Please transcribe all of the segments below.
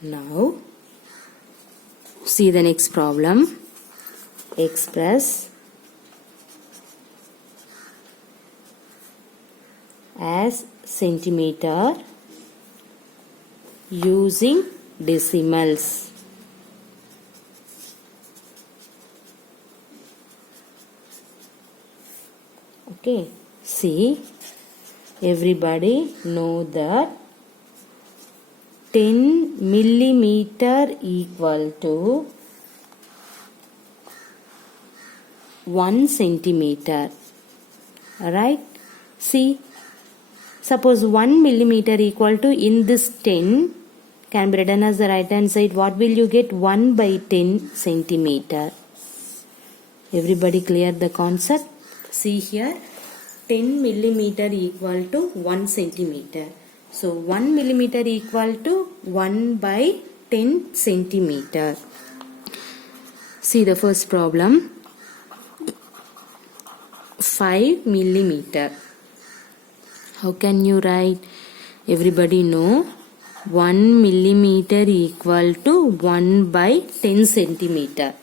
Now, see the next problem. Express as centimeter using decimals. Okay, see, everybody know that 10 millimeter equal to 1 centimeter. Alright, see, suppose 1 millimeter equal to, in this 10 can be written as the right hand side. What will you get? 1 by 10 centimeter. Everybody clear the concept? See here, 10 millimeter equal to 1 centimeter. So 1 millimeter equal to 1 by 10 centimeter. See the first problem. 5 millimeter. How can you write? Everybody know 1 millimeter equal to 1 by 10 centimeter.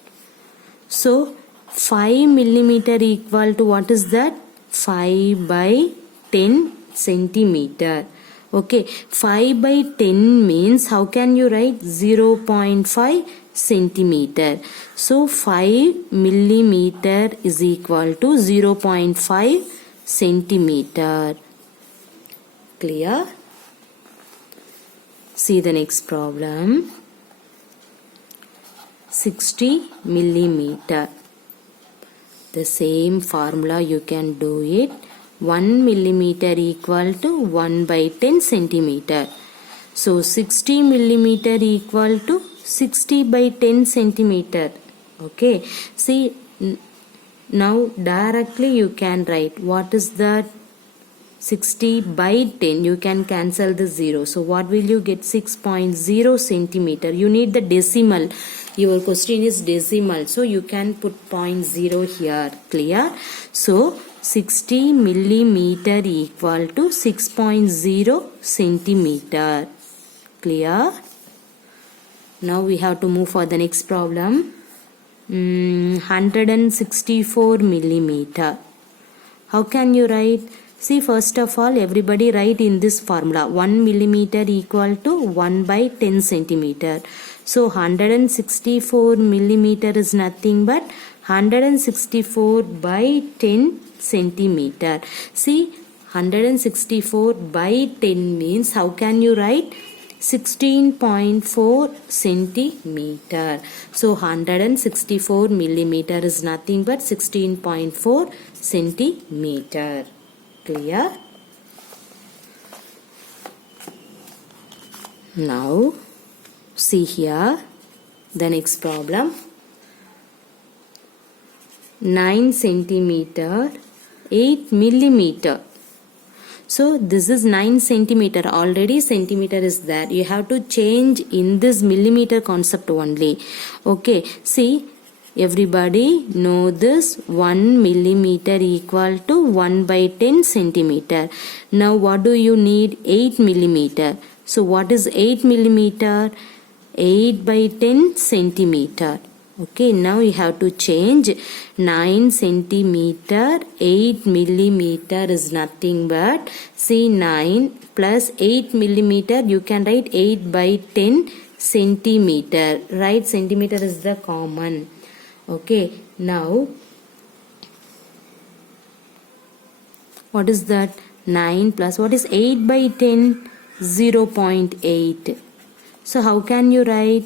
So 5 millimeter equal to what is that? 5 by 10 centimeter. Okay, 5 by 10 means how can you write? 0.5 centimeter. So 5 millimeter is equal to 0.5 centimeter. Clear? See the next problem. 60 millimeter. The same formula you can do it. 1 millimeter equal to 1 by 10 centimeter. So 60 millimeter equal to 60 by 10 centimeter. Okay. See, now directly you can write. What is that? 60 by 10. You can cancel the 0. So what will you get? 6.0 centimeter. You need the decimal. Your question is decimal. So you can put 0.0 here. Clear? So 60 millimeter equal to 6.0 centimeter. Clear? Now we have to move for the next problem. 164 millimeter. How can you write? See, first of all, everybody write in this formula. 1 millimeter equal to 1 by 10 centimeter. So 164 millimeter is nothing but 164 by 10 centimeter. See, 164 by 10 means how can you write? 16.4 centimeter. So 164 millimeter is nothing but 16.4 centimeter. Clear? Now see here the next problem. 9 centimeter 8 millimeter. So this is 9 centimeter. Already centimeter is there. You have to change in this millimeter concept only. Okay. See, everybody know this. 1 millimeter equal to 1 by 10 centimeter. Now what do you need? 8 millimeter. So what is 8 millimeter? 8 by 10 centimeter. Okay, now you have to change. 9 centimeter 8 millimeter is nothing but, see, 9 plus 8 millimeter, you can write 8 by 10 centimeter. Right, centimeter is the common. Okay, now what is that? 9 plus what is 8 by 10? 0.8. So how can you write?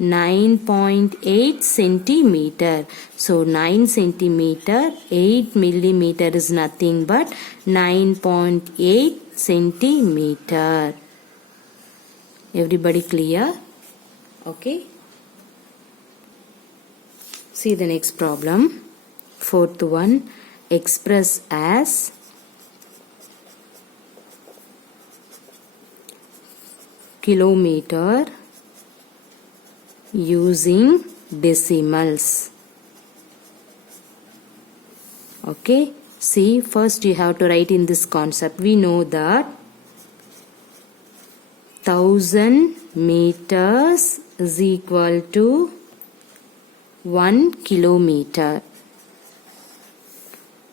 9.8 centimeter. So 9 centimeter 8 millimeter is nothing but 9.8 centimeter. Everybody clear? Okay. See the next problem. Fourth one. Express as kilometer using decimals. Okay, see, first you have to write in this concept. We know that 1000 meters is equal to 1 kilometer.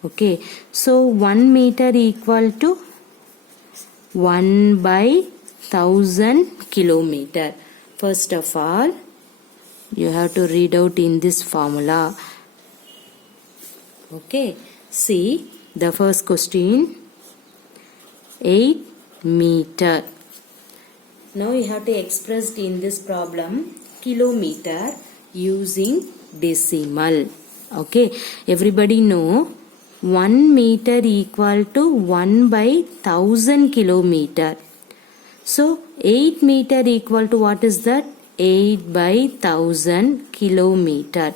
Okay, so 1 meter equal to 1 by 1000 kilometer. First of all, you have to read out in this formula. Okay, see the first question, 8 meter. Now you have to express in this problem kilometer using decimal. Okay, everybody know 1 meter equal to 1 by 1000 kilometer. So 8 meter equal to what is that? 8 by 1000 kilometer.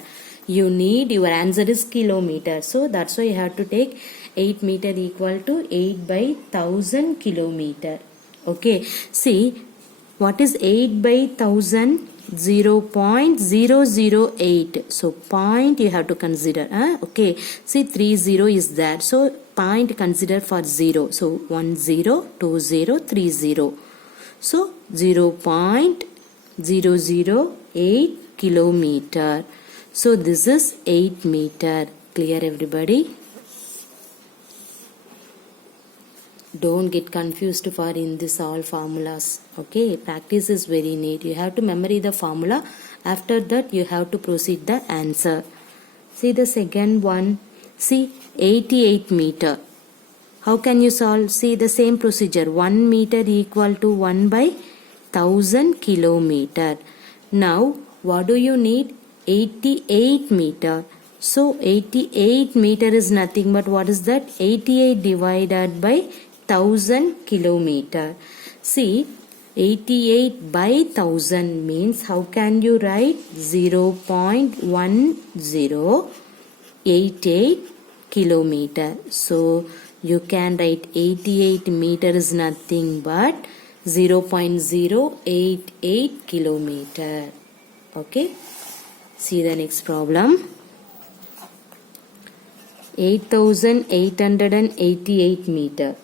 You need, your answer is kilometer. So that's why you have to take 8 meter equal to 8 by 1000 kilometer. Okay, see what is 8 by 1000? 0.008. So point you have to consider. Okay, see 30 is there. So point consider for 0. So 10, 20, 30. So 0.008 kilometer. So this is 8 meter. Clear everybody? Don't get confused for in this all formulas. Okay, practice is very neat. You have to memorize the formula. After that you have to proceed the answer. See the second one. See 88 meter. How can you solve? See the same procedure. 1 meter equal to 1 by 1000 kilometer. Now what do you need? 88 meter. So 88 meter is nothing but what is that? 88 divided by 1000 kilometer. See 88 by 1000 means how can you write? 0.1088 kilometer. So you can write 88 meter is nothing but 0.088 kilometer. Okay, see the next problem. 8888 meter.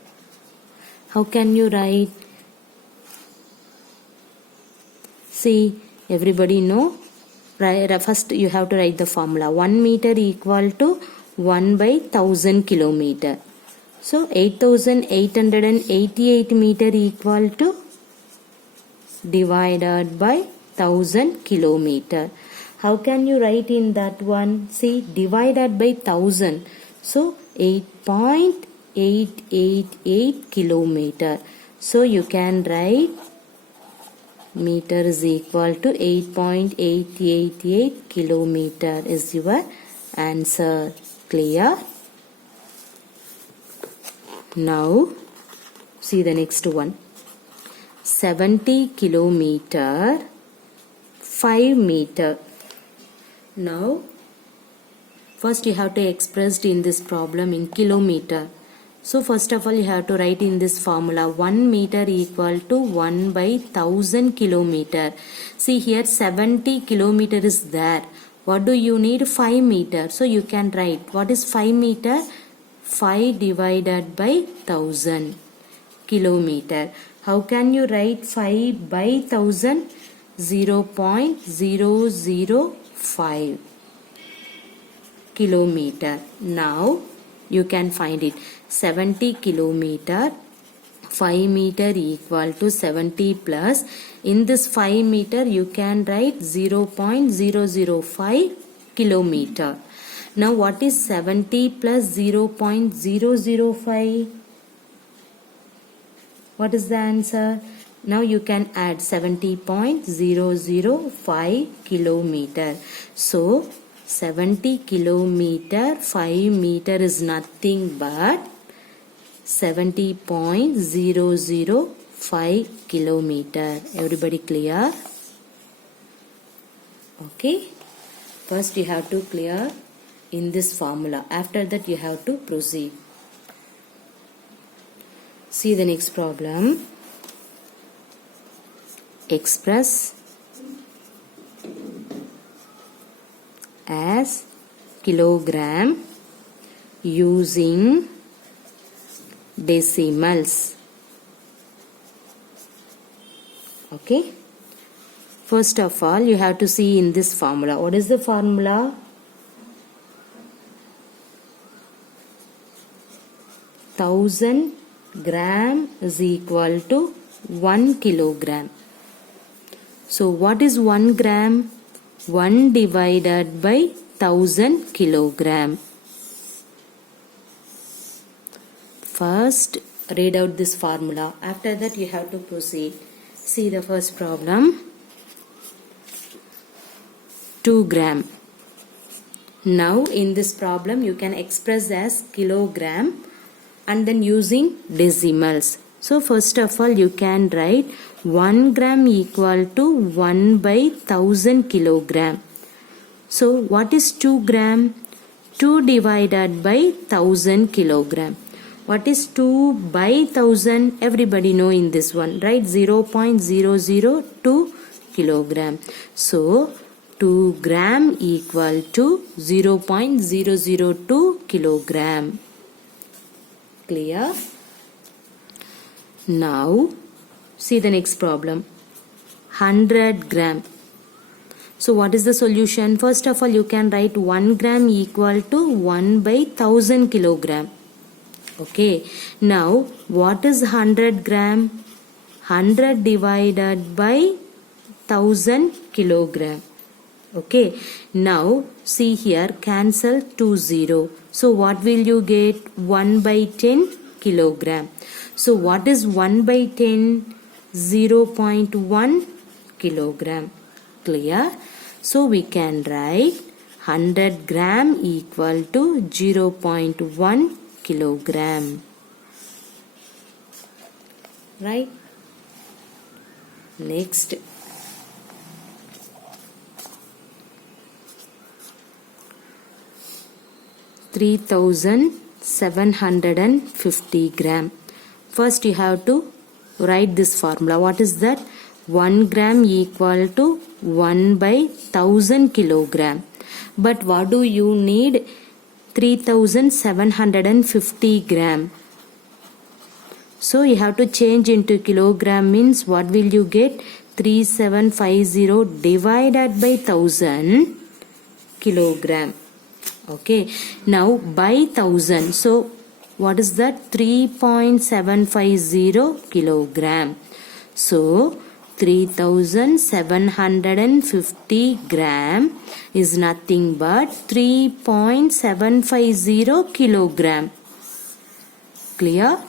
How can you write? See, everybody know? First you have to write the formula. 1 meter equal to 1 by 1000 kilometer. So 8888 meter equal to divided by 1000 kilometer. How can you write in that one? See, divided by 1000. So 8.888 kilometer. So you can write meter is equal to 8.888 kilometer is your answer. Clear? Now see the next one. 70 kilometer 5 meter. Now first you have to express in this problem in kilometer. So first of all you have to write in this formula 1 meter equal to 1 by 1000 kilometer. See here 70 kilometer is there. What do you need? 5 meter. So you can write what is 5 meter? 5 divided by 1000 kilometer. How can you write 5 by 1000? 0.005 kilometer. Now you can find it. 70 kilometer 5 meter equal to 70 plus. In this 5 meter you can write 0.005 kilometer. Now what is 70 plus 0.005? What is the answer? Now you can add 70.005 kilometer. So 70 kilometer 5 meter is nothing but 70.005 kilometer. Everybody clear? Okay. First you have to clear in this formula. After that you have to proceed. See the next problem. Express as kilogram using decimals. Okay. First of all, you have to see in this formula. What is the formula? Thousand gram is equal to 1 kilogram. So what is 1 gram? 1 divided by 1000 kilogram. First, read out this formula. After that, you have to proceed. See the first problem. 2 gram. Now, in this problem, you can express as kilogram and then using decimals. So, first of all, you can write 1 gram equal to 1 by 1000 kilogram. So, what is 2 gram? 2 divided by 1000 kilogram. What is 2 by 1000? Everybody know in this one, right? 0.002 kilogram. So, 2 gram equal to 0.002 kilogram. Clear? Now, see the next problem. 100 gram. So, what is the solution? First of all, you can write 1 gram equal to 1 by 1000 kilogram. Okay. Now, what is 100 gram? 100 divided by 1000 kilogram. Okay. Now, see here, cancel 2 0. So, what will you get? 1 by 10 kilogram. So, what is 1 by 10? 0.1 kilogram. Clear? So, we can write 100 gram equal to 0.1 kilogram. Right? Next. $3,750 gram. First you have to write this formula. What is that? 1 gram equal to 1 by 1000 kilogram. But what do you need? 3750 gram. So you have to change into kilogram, means what will you get? 3750 divided by 1000 kilogram. Okay. Now by 1000. So what is that? 3.750 kilogram. So 3750 gram is nothing but 3.750 kilogram. Clear?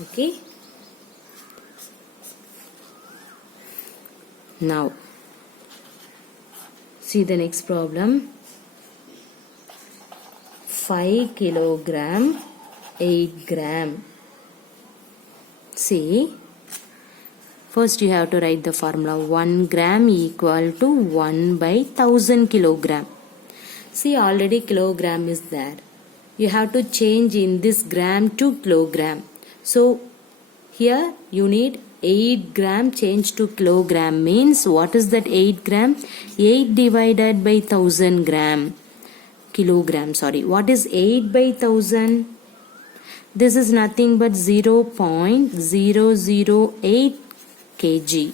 Okay. Now, see the next problem. 5 kilogram, 8 gram. See, first you have to write the formula. 1 gram equal to 1 by 1000 kilogram. See, already kilogram is there. You have to change in this gram to kilogram. So, here you need 8 gram change to kilogram, means what is that 8 gram? 8 divided by 1000 gram. Kilogram, sorry. What is 8 by 1000? This is nothing but 0.008 kg.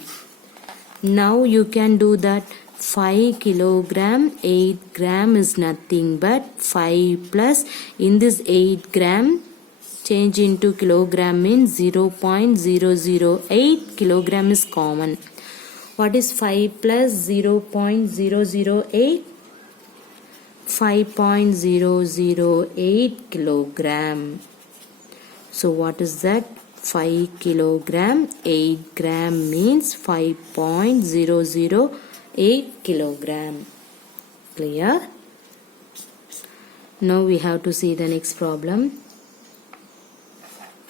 Now you can do that. 5 kilogram, 8 gram is nothing but 5 plus, in this 8 gram change into kilogram means 0.008 kilogram is common. What is 5 plus 0.008? 5.008 kilogram. So what is that? 5 kilogram, 8 gram means 5.008 kilogram. Clear? Now we have to see the next problem.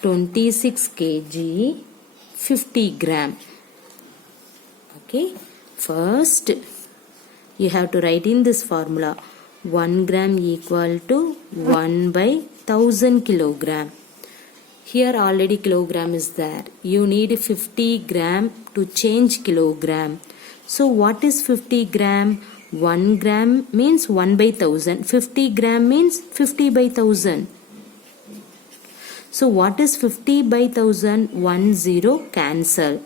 26 kg, 50 gram. Okay. First, you have to write in this formula. 1 gram equal to 1 by 1000 kilogram. Here already kilogram is there. You need 50 gram to change kilogram. So what is 50 gram? 1 gram means 1 by 1000. 50 gram means 50 by 1000. So what is 50 by 1000? 1 0 cancel.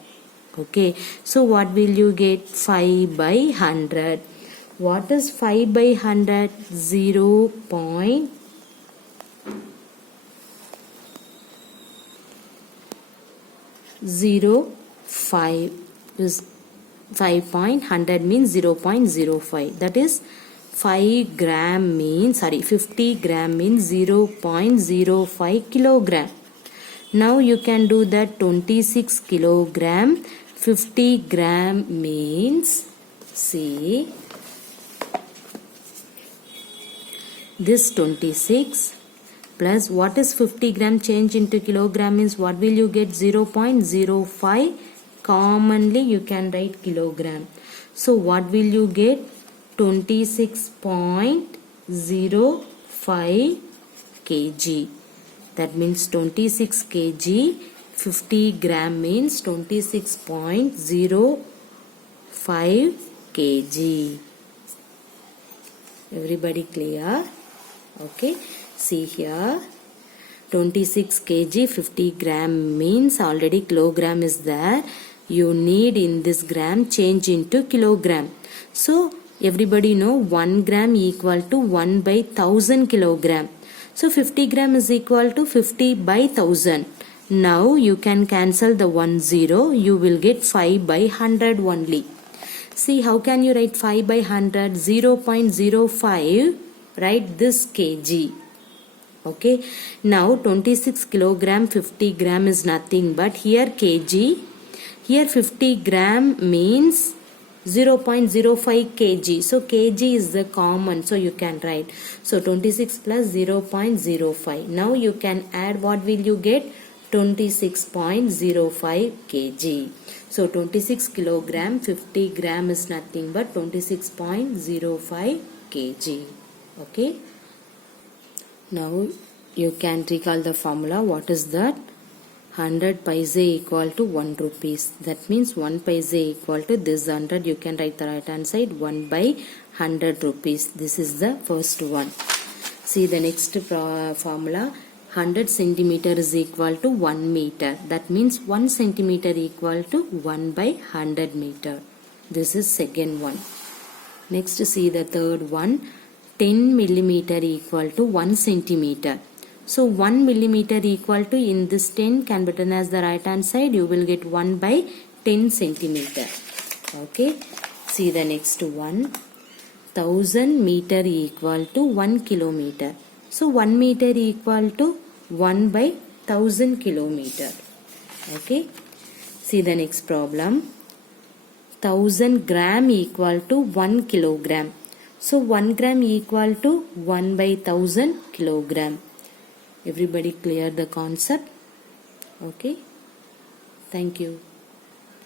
Okay, so what will you get? 5 by 100. What is 5 by 100? 0.05 is 5.100 means 0.05. That is 5 gram means 50 gram means 0.05 kilogram. Now you can do that 26 kilogram. 50 gram means, see, this 26 plus what is 50 gram change into kilogram means what will you get? 0.05. Commonly you can write kilogram. So what will you get? 26.05 kg. That means 26 kg. 50 gram means 26.05 kg. Everybody clear? Okay. See here. 26 kg 50 gram means already kilogram is there. You need in this gram change into kilogram. So everybody know 1 gram equal to 1 by 1000 kilogram. So 50 gram is equal to 50 by 1000. Now you can cancel the 1 0. You will get 5 by 100 only. See how can you write 5 by 100? 0.05. Write this kg. Okay. Now 26 kilogram 50 gram is nothing but here kg. Here 50 gram means 0.05 kg. So kg is the common. So you can write. So 26 plus 0.05. Now you can add what will you get? 26.05 kg. So 26 kilogram 50 gram is nothing but 26.05 kg. Okay. Now you can recall the formula. What is that? 100 paise equal to 1 rupees. That means 1 paise equal to this 100. You can write the right hand side 1 by 100 rupees. This is the first one. See the next formula. 100 centimeter is equal to 1 meter. That means 1 centimeter equal to 1 by 100 meter. This is second one. Next see the third one. 10 millimeter equal to 1 centimeter. So 1 millimeter equal to, in this 10 can be written as the right hand side. You will get 1 by 10 centimeter. Okay. See the next one. 1000 meter equal to 1 kilometer. So 1 meter equal to 1 by 1000 kilometer. Okay. See the next problem. 1000 gram equal to 1 kilogram. So 1 gram equal to 1 by 1000 kilogram. Everybody clear the concept? Okay. Thank you.